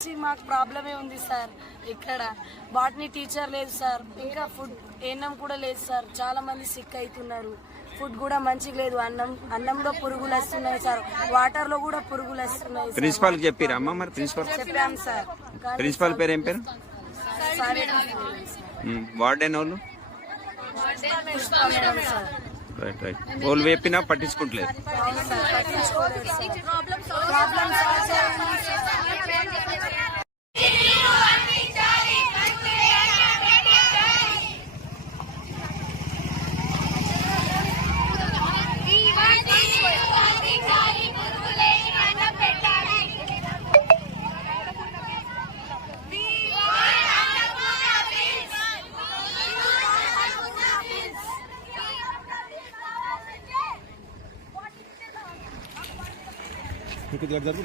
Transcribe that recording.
మాకు ప్రాబ్లమే ఉంది సార్. ఇక్కడ బాటనీ టీచర్ లేదు సార్, ఇంకా ఫుడ్ ఏనం కూడా లేదు సార్. చాలా మంది సిక్ అవుతున్నారు. ఫుడ్ కూడా మంచిగా లేదు. అన్నంలో పురుగులు వస్తున్నాయి సార్, వాటర్ లో కూడా పురుగులు వస్తున్నాయి. ప్రిన్సిపాల్ చెప్పారా అమ్మ? మరి ప్రిన్సిపాల్ చెప్పాం సార్. ప్రిన్సిపాల్ పేరు ఏం పేరు? వార్డెన్ వాళ్ళు రైట్ రైట్ వాళ్ళు చెప్పినా పట్టించుకుంటలేదు. जरूर